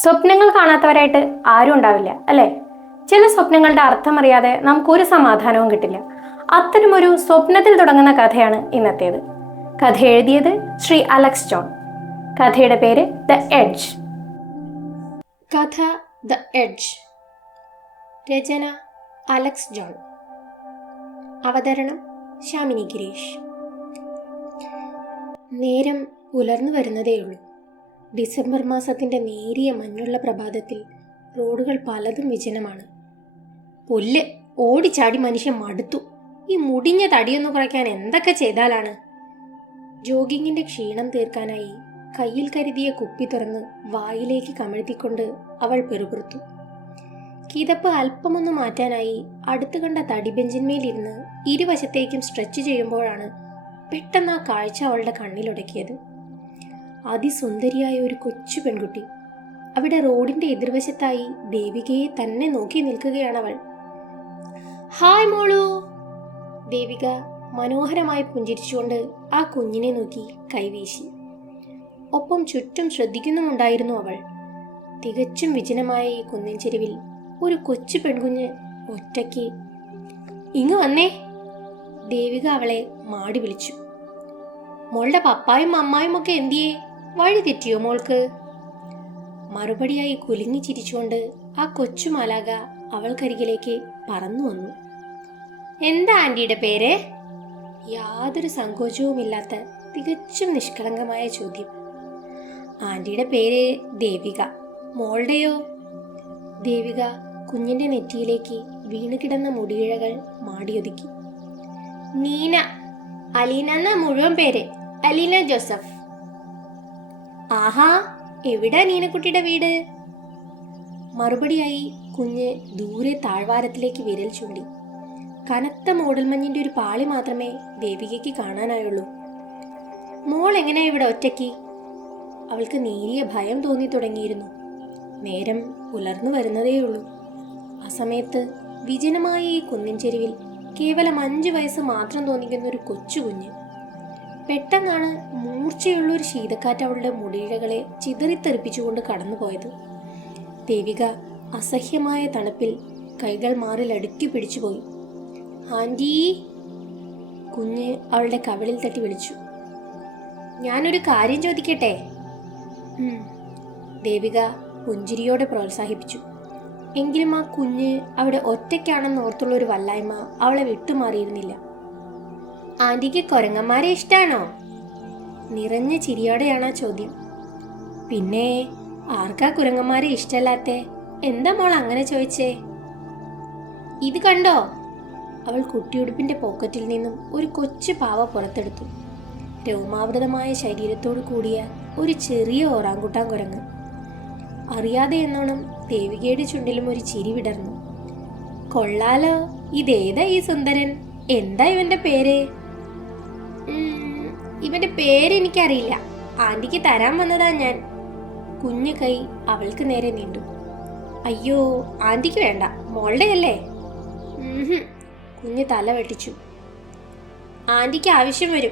സ്വപ്നങ്ങൾ കാണാത്തവരായിട്ട് ആരും ഉണ്ടാവില്ല അല്ലേ? ചില സ്വപ്നങ്ങളുടെ അർത്ഥം അർത്ഥമറിയാതെ നമുക്കൊരു സമാധാനവും കിട്ടില്ല. അത്തരമൊരു സ്വപ്നത്തിൽ തുടങ്ങുന്ന കഥയാണ് ഇന്നത്തേത്. കഥ എഴുതിയത് ശ്രീ അലക്സ് ജോൺ. കഥയുടെ പേര് ദ എഡ്ജ്. കഥ ദ എഡ്ജ്. രചന അലക്സ് ജോൺ. അവതരണം ശാമിനി ഗിരീഷ്. നേരം പുലർന്നു വരുന്നതേയുള്ളൂ. ഡിസംബർ മാസത്തിന്റെ നേരിയ മഞ്ഞുള്ള പ്രഭാതത്തിൽ റോഡുകൾ പലതും വിജനമാണ്. പുല്ല് ഓടിച്ചാടി മനുഷ്യൻ മടുത്തു. ഈ മുടിഞ്ഞ തടിയൊന്നു കുറയ്ക്കാൻ എന്തൊക്കെ ചെയ്താലാണ്? ജോഗിങ്ങിന്റെ ക്ഷീണം തീർക്കാനായി കയ്യിൽ കരുതിയ കുപ്പി തുറന്ന് വായിലേക്ക് കമഴ്ത്തിക്കൊണ്ട് അവൾ പെറുപുറുത്തു. കിതപ്പ് അല്പമൊന്ന് മാറ്റാനായി അടുത്തു കണ്ട തടി ബെഞ്ചിന്മേലിരുന്ന് ഇരുവശത്തേക്കും സ്ട്രെച്ച് ചെയ്യുമ്പോഴാണ് പെട്ടെന്ന് ആ കാഴ്ച അവളുടെ കണ്ണിലുടക്കിയത്. അതിസുന്ദരിയായ ഒരു കൊച്ചു പെൺകുട്ടി. അവിടെ റോഡിന്റെ എതിർവശത്തായി ദേവികയെ തന്നെ നോക്കി നിൽക്കുകയാണ് അവൾ. ഹായ് മോളു ദേവിക മനോഹരമായി പുഞ്ചിരിച്ചുകൊണ്ട് ആ കുഞ്ഞിനെ നോക്കി കൈവീശി. ഒപ്പം ചുറ്റും ശ്രദ്ധിക്കുന്നുമുണ്ടായിരുന്നു അവൾ. തികച്ചും വിജനമായ ഈ കുന്നിൻ ചെരുവിൽ ഒരു കൊച്ചു പെൺകുഞ്ഞ് ഒറ്റയ്ക്ക് ഇങ്ങ് വന്നേ ദേവിക അവളെ മാടി വിളിച്ചു. മോളുടെ പപ്പായും അമ്മായും ഒക്കെ എന്തിയേ? വഴി തെറ്റിയോ മോൾക്ക്? മറുപടിയായി കുലുങ്ങി ചിരിച്ചുകൊണ്ട് ആ കൊച്ചു മാലാക അവൾക്കരികിലേക്ക് പറന്നു വന്നു. എന്താ ആന്റിയുടെ പേര്? യാതൊരു സങ്കോചവുമില്ലാത്ത തികച്ചും നിഷ്കളങ്കമായ ചോദ്യം. ആന്റിയുടെ പേര് ദേവിക. മോളുടെയോ? ദേവിക കുഞ്ഞിന്റെ നെറ്റിയിലേക്ക് വീണു കിടന്ന മുടിയിഴകൾ മാടിയൊതുക്കി. നീന അലീന എന്ന മുഴുവൻ പേര്? അലീന ജോസഫ്. ആഹാ എവിടാ നീനക്കുട്ടിയുടെ വീട്? മറുപടിയായി കുഞ്ഞ് ദൂരെ താഴ്വാരത്തിലേക്ക് വിരൽ ചൂണ്ടി. കനത്ത മൂടൽമഞ്ഞിന്റെ ഒരു പാളി മാത്രമേ ദേവികയ്ക്ക് കാണാനായുള്ളൂ. മോൾ എങ്ങനെയാ ഇവിടെ ഒറ്റയ്ക്ക്? അവൾക്ക് നേരിയ ഭയം തോന്നി തുടങ്ങിയിരുന്നു. നേരം പുലർന്നു വരുന്നതേയുള്ളൂ. ആ സമയത്ത് വിജനമായ ഈ കുന്നിൻ ചെരുവിൽ കേവലം അഞ്ചു വയസ്സ് മാത്രം തോന്നിക്കുന്ന ഒരു കൊച്ചു കുഞ്ഞ് പെട്ടെന്നാണ് മൂർച്ചയുള്ള ഒരു ശീതക്കാറ്റ് അവളുടെ മുടിയിഴകളെ ചിതറിത്തെറിപ്പിച്ചുകൊണ്ട് കടന്നുപോയത്. ദേവിക അസഹ്യമായ തണുപ്പിൽ കൈകൾ മാറിൽ അടുക്കി പിടിച്ചുപോയി. ആന്റി കുഞ്ഞ് അവളുടെ കവിളിൽ തട്ടി വിളിച്ചു. ഞാനൊരു കാര്യം ചോദിക്കട്ടെ? ദേവിക പുഞ്ചിരിയോടെ പ്രോത്സാഹിപ്പിച്ചു. എങ്കിലും ആ കുഞ്ഞ് അവിടെ ഒറ്റയ്ക്കാണെന്ന് ഓർത്തുള്ള ഒരു വല്ലായ്മ അവളെ വിട്ടുമാറിയിരുന്നില്ല. ആന്റിക്ക് കുരങ്ങന്മാരെ ഇഷ്ടാണോ? നിറഞ്ഞ ചിരിയോടെയാണ് ആ ചോദ്യം. പിന്നെ ആർക്കാ കുരങ്ങന്മാരെ ഇഷ്ടല്ലാത്തെ എന്താ മോൾ അങ്ങനെ ചോദിച്ചേ? ഇത് കണ്ടോ? അവൾ കുട്ടിയുടുപ്പിന്റെ പോക്കറ്റിൽ നിന്നും ഒരു കൊച്ചു പാവ പുറത്തെടുത്തു. രോമാവൃതമായ ശരീരത്തോട് കൂടിയ ഒരു ചെറിയ ഓറാങ്കുട്ടാൻ കുരങ്ങ്. അറിയാതെ എന്നോണം ദേവികയുടെ ചുണ്ടിലും ഒരു ചിരി വിടർന്നു. കൊള്ളാലോ ഇതേതാ ഈ സുന്ദരൻ? എന്താ ഇവന്റെ പേര്? ഇവന്റെ പേര് എനിക്കറിയില്ല. ആന്റിക്ക് തരാൻ വന്നതാ ഞാൻ. കുഞ്ഞു കൈ അവൾക്ക് നേരെ നീണ്ടു അയ്യോ ആന്റിക്ക് വേണ്ട. മോളുടെ അല്ലേ. കുഞ്ഞ് തല വെട്ടിച്ചു. ആന്റിക്ക് ആവശ്യം വരും.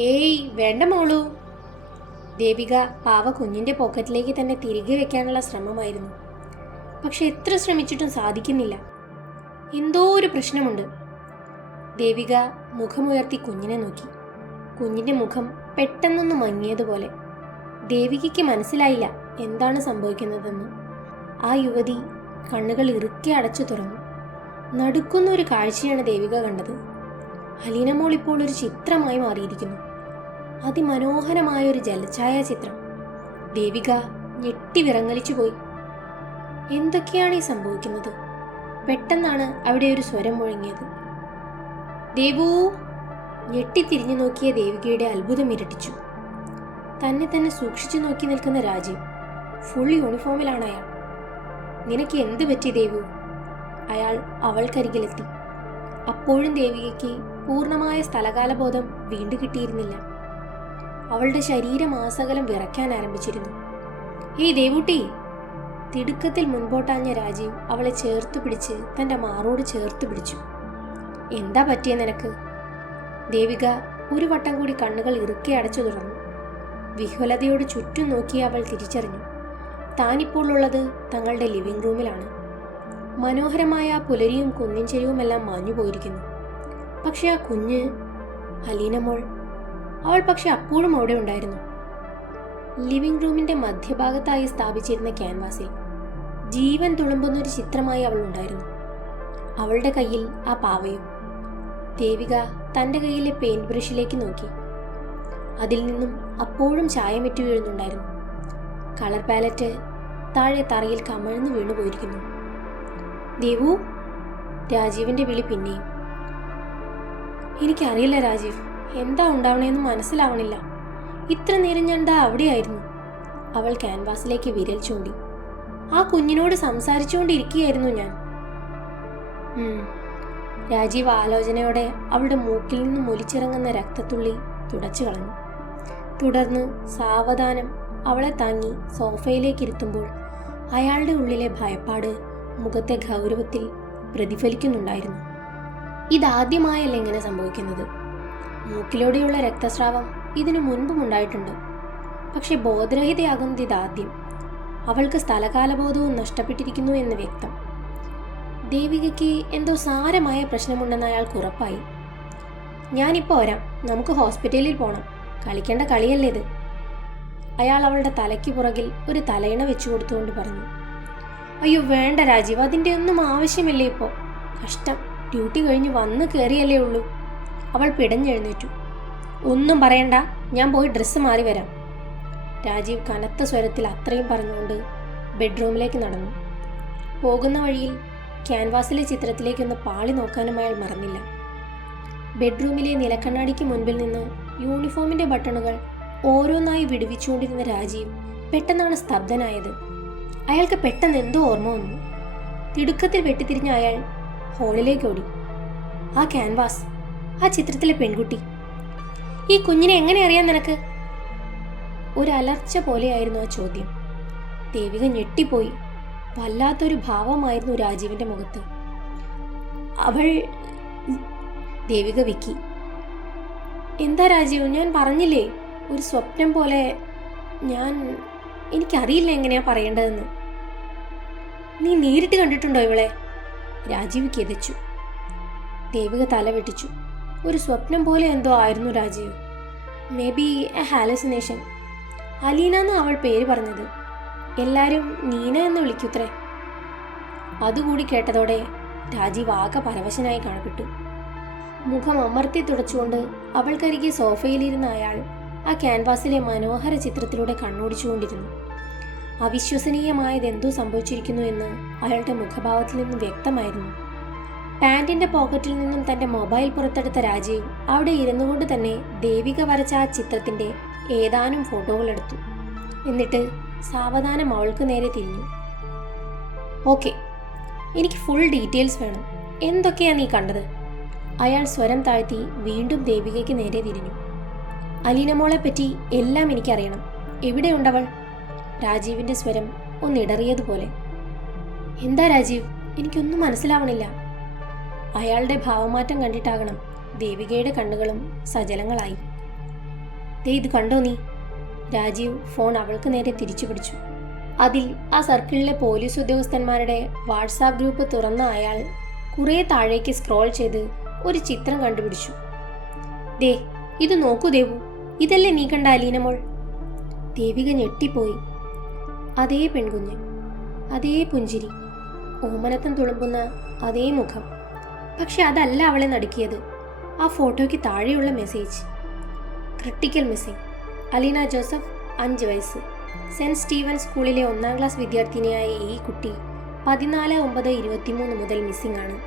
ഏയ് വേണ്ട മോളൂ. ദേവിക പാവ കുഞ്ഞിന്റെ പോക്കറ്റിലേക്ക് തന്നെ തിരികെ വെക്കാനുള്ള ശ്രമമായിരുന്നു. പക്ഷെ എത്ര ശ്രമിച്ചിട്ടും സാധിക്കുന്നില്ല. എന്തോ ഒരു പ്രശ്നമുണ്ട്. ദേവിക മുഖമുയർത്തി കുഞ്ഞിനെ നോക്കി. കുഞ്ഞിന്റെ മുഖം പെട്ടെന്നൊന്ന് മങ്ങിയതുപോലെ. ദേവികയ്ക്ക് മനസ്സിലായില്ല എന്താണ് സംഭവിക്കുന്നതെന്ന്. ആ യുവതി കണ്ണുകൾ ഇറുക്കി അടച്ചു തുറന്നു. നടുക്കുന്ന ഒരു കാഴ്ചയാണ് ദേവിക കണ്ടത്. അലീനമോൾ ഇപ്പോൾ ഒരു ചിത്രമായി മാറിയിരിക്കുന്നു. അതിമനോഹരമായ ഒരു ജലഛായ ചിത്രം ദേവിക ഞെട്ടി വിറങ്ങലിച്ചു പോയി. എന്തൊക്കെയാണ് ഈ സംഭവിക്കുന്നത്? പെട്ടെന്നാണ് അവിടെ ഒരു സ്വരം മുഴങ്ങിയത്. ദേവൂ! ഞെട്ടിത്തിരിഞ്ഞു നോക്കിയ ദേവികയുടെ അത്ഭുതം ഇരട്ടിച്ചു. തന്നെ തന്നെ സൂക്ഷിച്ചു നോക്കി നിൽക്കുന്ന രാജീവ് ഫുൾ യൂണിഫോമിലാണ് അയാൾ. നിനക്ക് എന്ത് പറ്റി ദേവു? അയാൾ അവൾക്കരികിലെത്തി. അപ്പോഴും ദേവികയ്ക്ക് പൂർണമായ സ്ഥലകാലബോധം വീണ്ടു കിട്ടിയിരുന്നില്ല. അവളുടെ ശരീരം ആസകലം വിറയ്ക്കാൻ ആരംഭിച്ചിരുന്നു. ഏയ് ദേവൂട്ടി! തിടുക്കത്തിൽ മുൻപോട്ടാഞ്ഞ രാജീവ് അവളെ ചേർത്ത് പിടിച്ച് തന്റെ മാറോട് ചേർത്ത് പിടിച്ചു. എന്താ പറ്റിയ നിനക്ക്? ദേവിക ഒരു വട്ടം കൂടി കണ്ണുകൾ ഇറുക്കി അടച്ചു തുറന്നു. വിഹ്വലതയോട് ചുറ്റും നോക്കി അവൾ തിരിച്ചറിഞ്ഞു. താനിപ്പോൾ ഉള്ളത് തങ്ങളുടെ ലിവിംഗ് റൂമിലാണ്. മനോഹരമായ പുലരിയും കുന്നിൻ ചെരിവുമെല്ലാം മാഞ്ഞു പോയിരിക്കുന്നു. പക്ഷെ ആ കുഞ്ഞ് അലീന മോൾ അവൾ പക്ഷെ അപ്പോഴും അവിടെ ഉണ്ടായിരുന്നു. ലിവിംഗ് റൂമിന്റെ മധ്യഭാഗത്തായി സ്ഥാപിച്ചിരുന്ന ക്യാൻവാസിൽ ജീവൻ തുളുമ്പുന്ന ഒരു ചിത്രമായി അവൾ ഉണ്ടായിരുന്നു. അവളുടെ കയ്യിൽ ആ പാവയും ദേവിക തന്റെ കയ്യിലെ പെയിന്റ് ബ്രഷിലേക്ക് നോക്കി. അതിൽ നിന്നും അപ്പോഴും ചായമിറ്റു വീഴുന്നുണ്ടായിരുന്നു. കളർ പാലറ്റ് താഴെ തറയിൽ കമഴ്ന്നു വീണു പോയിരിക്കുന്നു. ദേവു രാജീവിന്റെ വിളി പിന്നെയും. എനിക്കറിയില്ല രാജീവ് എന്താ ഉണ്ടാവണേന്ന് മനസ്സിലാവണില്ല. ഇത്ര നേരം ഞാൻ ദാ അവിടെയായിരുന്നു. അവൾ ക്യാൻവാസിലേക്ക് വിരൽ ചൂണ്ടി. ആ കുഞ്ഞിനോട് സംസാരിച്ചുകൊണ്ടിരിക്കുകയായിരുന്നു ഞാൻ. രാജീവ് ആലോചനയോടെ അവളുടെ മൂക്കിൽ നിന്ന് ഒലിച്ചിറങ്ങുന്ന രക്തത്തുള്ളി തുടച്ചു കളഞ്ഞു. തുടർന്ന് സാവധാനം അവളെ താങ്ങി സോഫയിലേക്ക് ഇരുത്തുമ്പോൾ അയാളുടെ ഉള്ളിലെ ഭയപ്പാട് മുഖത്തെ ഗൗരവത്തിൽ പ്രതിഫലിക്കുന്നുണ്ടായിരുന്നു. ഇതാദ്യമായല്ല ഇങ്ങനെ സംഭവിക്കുന്നത്? മൂക്കിലൂടെയുള്ള രക്തസ്രാവം ഇതിനു മുൻപും ഉണ്ടായിട്ടുണ്ട്. പക്ഷെ ബോധരഹിതയാകുന്നത് ഇതാദ്യം. അവൾക്ക് സ്ഥലകാലബോധവും നഷ്ടപ്പെട്ടിരിക്കുന്നു എന്ന് വ്യക്തം. ദേവികയ്ക്ക് എന്തോ സാരമായ പ്രശ്നമുണ്ടെന്ന് അയാൾക്ക് ഉറപ്പായി. ഞാനിപ്പോൾ വരാം. നമുക്ക് ഹോസ്പിറ്റലിൽ പോകണം കളിക്കേണ്ട കളിയല്ലേ ഇത്? അയാൾ അവളുടെ തലയ്ക്ക് പുറകിൽ ഒരു തലയിണ വെച്ചു കൊടുത്തുകൊണ്ട് പറഞ്ഞു. അയ്യോ വേണ്ട രാജീവ് അതിന്റെ ഒന്നും ആവശ്യമില്ലേ ഇപ്പോൾ കഷ്ടം. ഡ്യൂട്ടി കഴിഞ്ഞ് വന്ന് കയറിയല്ലേ ഉള്ളൂ. അവൾ പിടഞ്ഞെഴുന്നേറ്റു. ഒന്നും പറയണ്ട. ഞാൻ പോയി ഡ്രസ്സ് മാറി വരാം. രാജീവ് കനത്ത സ്വരത്തിൽ അത്രയും പറഞ്ഞുകൊണ്ട് ബെഡ്റൂമിലേക്ക് നടന്നു. പോകുന്ന വഴിയിൽ ക്യാൻവാസിലെ ചിത്രത്തിലേക്കൊന്ന് പാളി നോക്കാനും അയാൾ മറന്നില്ല. ബെഡ്റൂമിലെ നിലക്കണ്ണാടിക്ക് മുൻപിൽ നിന്ന് യൂണിഫോമിന്റെ ബട്ടണുകൾ ഓരോന്നായി വിടുവിച്ചുകൊണ്ടിരുന്ന രാജീവ് പെട്ടെന്നാണ് സ്തബ്ധനായത്. അയാൾക്ക് പെട്ടെന്ന് എന്തോ ഓർമ്മ വന്നു. തിടുക്കത്തിൽ വെട്ടിത്തിരിഞ്ഞ അയാൾ ഹോളിലേക്ക് ഓടി. ആ ക്യാൻവാസ് ആ ചിത്രത്തിലെ പെൺകുട്ടി. ഈ കുഞ്ഞിനെ എങ്ങനെ അറിയാൻ നിനക്ക്? ഒരു അലർച്ച പോലെയായിരുന്നു ആ ചോദ്യം. ദേവിക ഞെട്ടിപ്പോയി. വല്ലാത്തൊരു ഭാവമായിരുന്നു രാജീവിന്റെ മുഖത്ത്. അവൾ ദേവിക വിക്കി എന്താ രാജീവ് ഞാൻ പറഞ്ഞില്ലേ? ഒരു സ്വപ്നം പോലെ ഞാൻ എനിക്കറിയില്ല എങ്ങനെയാ പറയേണ്ടതെന്ന്. നീ നേരിട്ട് കണ്ടിട്ടുണ്ടോ ഇവളെ? രാജീവ് കിതച്ചു. ദേവിക തല വെട്ടിച്ചു. ഒരു സ്വപ്നം പോലെ എന്തോ ആയിരുന്നു Rajeev. May be a hallucination. Aleena എന്ന് അവൾ പേര് പറഞ്ഞത്. എല്ലാരും നീന എന്ന് വിളിക്കൂത്രേ. അതുകൂടി കേട്ടതോടെ രാജീവ് ആകെ പരവശനായി കാണപ്പെട്ടു. മുഖം അമർത്തി തുടച്ചുകൊണ്ട് അവൾക്കരികെ സോഫയിലിരുന്ന അയാൾ ആ ക്യാൻവാസിലെ മനോഹര ചിത്രത്തിലൂടെ കണ്ണോടിച്ചുകൊണ്ടിരുന്നു. അവിശ്വസനീയമായത് എന്തോ സംഭവിച്ചിരിക്കുന്നു എന്ന് അയാളുടെ മുഖഭാവത്തിൽ നിന്നും വ്യക്തമായിരുന്നു. പാന്റിന്റെ പോക്കറ്റിൽ നിന്നും തന്റെ മൊബൈൽ പുറത്തെടുത്ത രാജീവ് അവിടെ ഇരുന്നു കൊണ്ട് തന്നെ ദേവിക വരച്ച ആ ചിത്രത്തിന്റെ ഏതാനും ഫോട്ടോകൾ എടുത്തു. എന്നിട്ട് സാവധാനം അവൾക്ക് നേരെ തിരിഞ്ഞു. ഓക്കെ എനിക്ക് ഫുൾ ഡീറ്റെയിൽസ് വേണം. എന്തൊക്കെയാ നീ കണ്ടത്? അയാൾ സ്വരം താഴ്ത്തി വീണ്ടും ദേവികയ്ക്ക് നേരെ തിരിഞ്ഞു. അലീന മോളെ പറ്റി എല്ലാം എനിക്കറിയണം. എവിടെയുണ്ടവൾ? രാജീവിന്റെ സ്വരം ഒന്നിടറിയതുപോലെ എന്താ രാജീവ്? എനിക്കൊന്നും മനസ്സിലാവണില്ല. അയാളുടെ ഭാവമാറ്റം കണ്ടിട്ടാകണം ദേവികയുടെ കണ്ണുകളും സജലങ്ങളായി. ദേ ഇത് കണ്ടോ നീ? രാജീവ് ഫോൺ അവൾക്ക് നേരെ തിരിച്ചു പിടിച്ചു. അതിൽ ആ സർക്കിളിലെ പോലീസ് ഉദ്യോഗസ്ഥന്മാരുടെ വാട്സാപ്പ് ഗ്രൂപ്പ് തുറന്ന അയാൾ കുറേ താഴേക്ക് സ്ക്രോൾ ചെയ്ത് ഒരു ചിത്രം കണ്ടുപിടിച്ചു. ദേ ഇത് നോക്കൂ ദേവു. ഇതല്ലേ നീ കണ്ട അലീനമോൾ ദേവിക ഞെട്ടിപ്പോയി. അതേ പെൺകുഞ്ഞ് അതേ പുഞ്ചിരി ഓമനത്തം തുളുമ്പുന്ന അതേ മുഖം. പക്ഷെ അതല്ല അവളെ നടുക്കിയത്. ആ ഫോട്ടോയ്ക്ക് താഴെയുള്ള message. Critical missing Aleena Joseph അഞ്ച് വയസ്സ്. സെന്റ് സ്റ്റീവൻ സ്കൂളിലെ ഒന്നാം ക്ലാസ് വിദ്യാർത്ഥിനിയായ ഈ കുട്ടി പതിനാല് ഒമ്പത് ഇരുപത്തിമൂന്ന് മുതൽ മിസ്സിംഗ് ആണ്.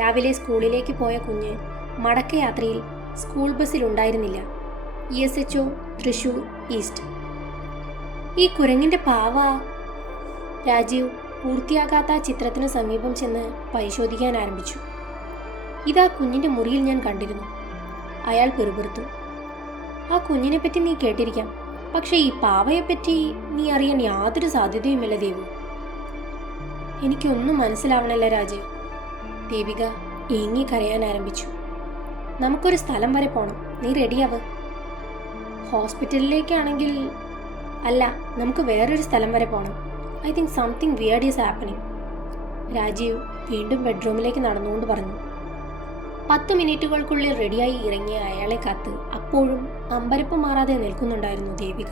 രാവിലെ സ്കൂളിലേക്ക് പോയ കുഞ്ഞ് മടക്കയാത്രയിൽ സ്കൂൾ ബസ്സിൽ ഉണ്ടായിരുന്നില്ല. E S H O Thrissur east. ഈ കുരങ്ങിന്റെ പാവ രാജീവ് പൂർത്തിയാകാത്ത ചിത്രത്തിനു സമീപം ചെന്ന് പരിശോധിക്കാൻ ആരംഭിച്ചു. ഇതാ കുഞ്ഞിന്റെ മുറിയിൽ ഞാൻ കണ്ടിരുന്നു. അയാൾ പെറുപിറുത്തു. ആ കുഞ്ഞിനെ പറ്റി നീ കേട്ടിരിക്കാം. പക്ഷെ ഈ പാവയെ പറ്റി നീ അറിയാൻ യാതൊരു സാധ്യതയുമില്ല ദേവു. എനിക്കൊന്നും മനസ്സിലാവണല്ല രാജ. ദേവിക ഏങ്ങി കരയാൻ ആരംഭിച്ചു. നമുക്കൊരു സ്ഥലം വരെ പോണം. നീ റെഡിയാവ്. ഹോസ്പിറ്റലിലേക്കാണെങ്കിൽ അല്ല നമുക്ക് വേറൊരു സ്ഥലം വരെ പോണം. I think something weird is happening. Rajeev വീണ്ടും ബെഡ്റൂമിലേക്ക് നടന്നുകൊണ്ട് പറഞ്ഞു. പത്ത് മിനിറ്റുകൾക്കുള്ളിൽ റെഡിയായി ഇറങ്ങിയ അയാളെ കാത്ത് അപ്പോഴും അമ്പരപ്പ് മാറാതെ നിൽക്കുന്നുണ്ടായിരുന്നു ദേവിക.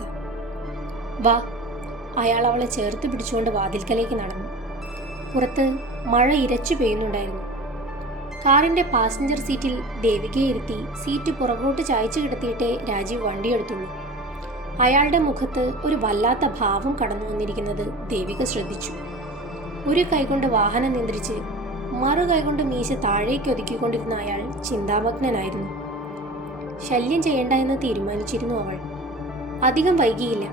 വാ. അയാൾ അവളെ ചേർത്ത് പിടിച്ചുകൊണ്ട് വാതിൽക്കലേക്ക് നടന്നു. പുറത്ത് മഴ ഇരച്ചു പെയ്യുന്നുണ്ടായിരുന്നു. കാറിന്റെ പാസഞ്ചർ സീറ്റിൽ ദേവികയെ ഇരുത്തി സീറ്റ് പുറകോട്ട് ചായച്ചു കിടത്തിയിട്ടേ രാജീവ് വണ്ടിയെടുത്തുള്ളൂ. അയാളുടെ മുഖത്ത് ഒരു വല്ലാത്ത ഭാവം കടന്നു വന്നിരിക്കുന്നത് ദേവിക ശ്രദ്ധിച്ചു. ഒരു കൈകൊണ്ട് വാഹനം നിയന്ത്രിച്ച് മറു കൈകൊണ്ട് മീശ താഴേക്ക് ഒതുക്കിക്കൊണ്ടിരുന്ന അയാൾ ചിന്താമഗ്നനായിരുന്നു. ശല്യം ചെയ്യണ്ട എന്ന് തീരുമാനിച്ചിരുന്നു അവൾ. അധികം വൈകിയില്ല.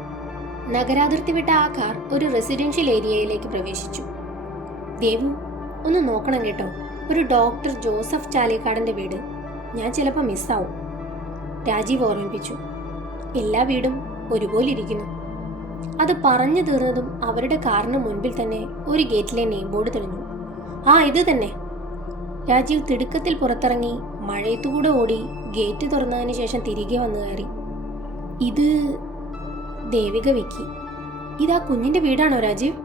നഗരാതിർത്തി വിട്ട ആ കാർ ഒരു റെസിഡൻഷ്യൽ ഏരിയയിലേക്ക് പ്രവേശിച്ചു. ദേവു ഒന്ന് നോക്കണം കേട്ടോ. ഒരു ഡോക്ടർ ജോസഫ് ചാലേക്കാടന്റെ വീട്. ഞാൻ ചിലപ്പോൾ മിസ്സാവും രാജീവ് ഓർമ്മിപ്പിച്ചു. എല്ലാ വീടും ഒരുപോലെ ഇരിക്കുന്നു അത് പറഞ്ഞു തീർന്നതും അവരുടെ കാറിന് മുൻപിൽ തന്നെ ഒരു ഗേറ്റിലെ നെയിം ബോർഡ് തെളിഞ്ഞു. ആ ഇത് തന്നെ. രാജീവ് തിടുക്കത്തിൽ പുറത്തിറങ്ങി മഴയത്തുകൂടെ ഓടി ഗേറ്റ് തുറന്നതിന് ശേഷം തിരികെ വന്നു കയറി. ഇത് ദേവിക വിക്കി ഇതാ കുഞ്ഞിന്റെ വീടാണോ രാജീവ്?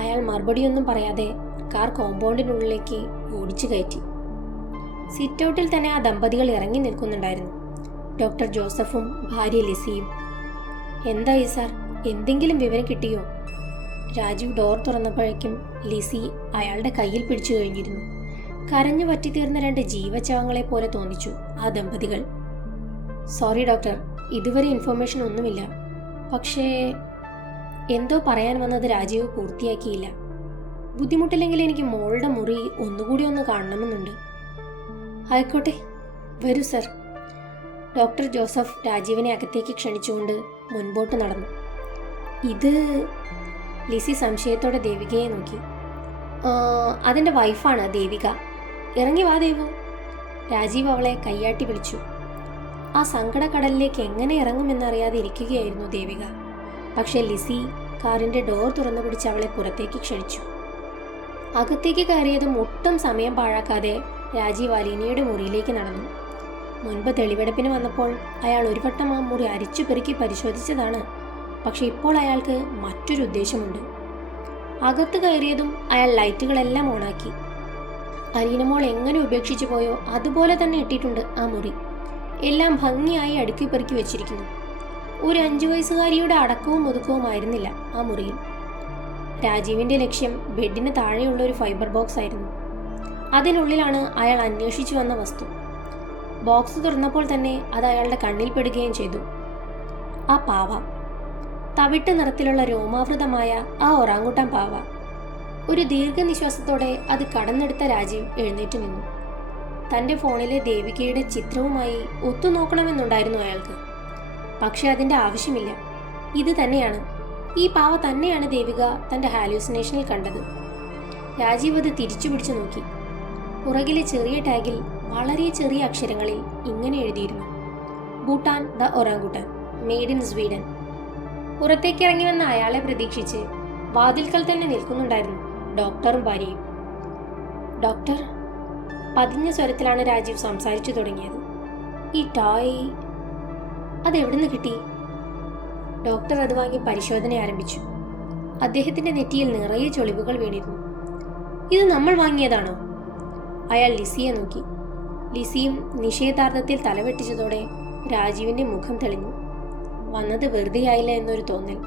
അയാൾ മറുപടിയൊന്നും പറയാതെ കാർ കോമ്പൗണ്ടിനുള്ളിലേക്ക് ഓടിച്ചു കയറ്റി. സിറ്റ് ഔട്ടിൽ തന്നെ ആ ദമ്പതികൾ ഇറങ്ങി നിൽക്കുന്നുണ്ടായിരുന്നു. ഡോക്ടർ ജോസഫും ഭാര്യ ലിസിയും. എന്തായി സാർ? എന്തെങ്കിലും വിവരം കിട്ടിയോ? രാജീവ് ഡോർ തുറന്നപ്പോഴേക്കും ലിസി അയാളുടെ കയ്യിൽ പിടിച്ചു കഴിഞ്ഞിരുന്നു. കരഞ്ഞു പറ്റിത്തീർന്ന രണ്ട് ജീവചവങ്ങളെ പോലെ തോന്നിച്ചു ആ ദമ്പതികൾ. സോറി ഡോക്ടർ ഇതുവരെ ഇൻഫർമേഷൻ ഒന്നുമില്ല. പക്ഷേ എന്തോ പറയാൻ വന്നത് രാജീവ് പൂർത്തിയാക്കിയില്ല. ബുദ്ധിമുട്ടില്ലെങ്കിൽ എനിക്ക് മോളുടെ മുറി ഒന്നുകൂടി ഒന്ന് കാണണമെന്നുണ്ട്. ആയിക്കോട്ടെ. വരൂ സർ ഡോക്ടർ ജോസഫ് രാജീവിനെ അകത്തേക്ക് ക്ഷണിച്ചുകൊണ്ട് മുൻപോട്ട് നടന്നു. ഇത് ലിസി സംശയത്തോടെ ദേവികയെ നോക്കി. "ആ, അതിന്റെ വൈഫാണ് ദേവിക. ഇറങ്ങി വാ ദേവു. രാജീവ് അവളെ കയ്യാട്ടി വിളിച്ചു. ആ സങ്കട കടലിലേക്ക് എങ്ങനെ ഇറങ്ങുമെന്നറിയാതെ ഇരിക്കുകയായിരുന്നു ദേവിക. പക്ഷേ ലിസി കാറിന്റെ ഡോർ തുറന്നു പിടിച്ച് അവളെ പുറത്തേക്ക് ക്ഷണിച്ചു. അകത്തേക്ക് കയറിയതും ഒട്ടും സമയം പാഴാക്കാതെ രാജീവ് അലീനയുടെ മുറിയിലേക്ക് നടന്നു. മുൻപ് തെളിവെടുപ്പിന് വന്നപ്പോൾ അയാൾ ഒരു വട്ടം ആ മുറി അരിച്ചു പെറുക്കി പരിശോധിച്ചതാണ് പക്ഷെ ഇപ്പോൾ അയാൾക്ക് മറ്റൊരു ഉദ്ദേശമുണ്ട്. അകത്ത് കയറിയതും അയാൾ ലൈറ്റുകളെല്ലാം ഓണാക്കി. അരീനമോൾ എങ്ങനെ ഉപേക്ഷിച്ചു പോയോ അതുപോലെ തന്നെ ഇട്ടിട്ടുണ്ട് ആ മുറി. എല്ലാം ഭംഗിയായി അടുക്കി പെറുക്കി വെച്ചിരിക്കുന്നു. ഒരു അഞ്ചു വയസ്സുകാരിയുടെ അടക്കവും ഒതുക്കവും ആയിരുന്നില്ല ആ മുറിയിൽ. രാജീവിന്റെ ലക്ഷ്യം ബെഡിന് താഴെയുള്ള ഒരു ഫൈബർ ബോക്സ് ആയിരുന്നു. അതിനുള്ളിലാണ് അയാൾ അന്വേഷിച്ചു വന്ന വസ്തു. ബോക്സ് തുറന്നപ്പോൾ തന്നെ അത് അയാളുടെ കണ്ണിൽ പെടുകയും ചെയ്തു. ആ പാവ. തവിട്ട് നിറത്തിലുള്ള രോമാവൃതമായ ആ ഒറാങ്കുട്ടാൻ പാവ. ഒരു ദീർഘനിശ്വാസത്തോടെ അത് കടന്നെടുത്ത രാജീവ് എഴുന്നേറ്റ് നിന്നു തന്റെ ഫോണിലെ ദേവികയുടെ ചിത്രവുമായി ഒത്തുനോക്കണമെന്നുണ്ടായിരുന്നു അയാൾക്ക്. പക്ഷെ അതിന്റെ ആവശ്യമില്ല. ഇത് തന്നെയാണ്. ഈ പാവ തന്നെയാണ് ദേവിക തന്റെ ഹാലൂസിനേഷനിൽ കണ്ടത്. രാജീവ് അത് തിരിച്ചു പിടിച്ചു നോക്കി. പുറകിലെ ചെറിയ ടാഗിൽ വളരെ ചെറിയ അക്ഷരങ്ങളിൽ ഇങ്ങനെ എഴുതിയിരുന്നു. Bhutan the orangutan made in Sweden. പുറത്തേക്ക് ഇറങ്ങി വന്ന അയാളെ പ്രതീക്ഷിച്ച് വാതിൽക്കൽ തന്നെ നിൽക്കുന്നുണ്ടായിരുന്നു ഡോക്ടറും ഭാര്യയും. ഡോക്ടർ പതിഞ്ഞ സ്വരത്തിലാണ് രാജീവ് സംസാരിച്ചു തുടങ്ങിയത്. ഈ ടോയ് അതെവിടുന്ന് കിട്ടി? ഡോക്ടർ അത് വാങ്ങി പരിശോധന ആരംഭിച്ചു. അദ്ദേഹത്തിന്റെ നെറ്റിയിൽ നിറയെ ചൊളിവുകൾ വീണിരുന്നു. ഇത് നമ്മൾ വാങ്ങിയതാണോ? അയാൾ ലിസിയെ നോക്കി. ലിസിയും നിഷേധാർത്ഥത്തിൽ തലവെട്ടിച്ചതോടെ രാജീവിന്റെ മുഖം തെളിഞ്ഞു. വന്നത് വെറുതെയായില്ല എന്നൊരു തോന്നൽ.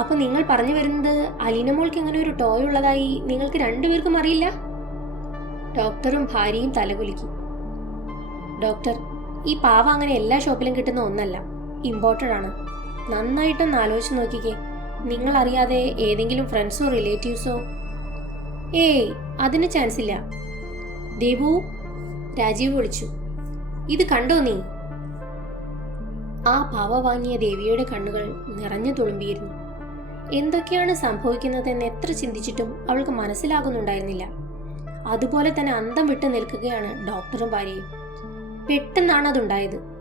അപ്പൊ നിങ്ങൾ പറഞ്ഞു വരുന്നത് അലീനമോൾക്ക് ഇങ്ങനെ ഒരു ടോയ് ഉള്ളതായി നിങ്ങൾക്ക് രണ്ടുപേർക്കും അറിയില്ല? ഡോക്ടറും ഭാര്യയും തലകുലുക്കി. ഡോക്ടർ ഈ പാവ അങ്ങനെ എല്ലാ ഷോപ്പിലും കിട്ടുന്ന ഒന്നല്ല ഇമ്പോർട്ടഡ് ആണ്. നന്നായിട്ടൊന്ന് ആലോചിച്ച് നോക്കിക്കേ. നിങ്ങൾ അറിയാതെ ഏതെങ്കിലും ഫ്രണ്ട്സോ റിലേറ്റീവ്സോ ഏയ് അതിന് ചാൻസ് ഇല്ല. ദേവു രാജീവ് വിളിച്ചു. ഇത് കണ്ടോ നീ? ആ പാവ വാങ്ങിയ ദേവിയുടെ കണ്ണുകൾ നിറഞ്ഞു തുളുമ്പിയിരുന്നു. എന്തൊക്കെയാണ് സംഭവിക്കുന്നതെന്ന് എത്ര ചിന്തിച്ചിട്ടും അവൾക്ക് മനസ്സിലാകുന്നുണ്ടായിരുന്നില്ല. അതുപോലെ തന്നെ അന്തം വിട്ടു നിൽക്കുകയാണ് ഡോക്ടറും ഭാര്യയും. പെട്ടെന്നാണ് അതുണ്ടായത്.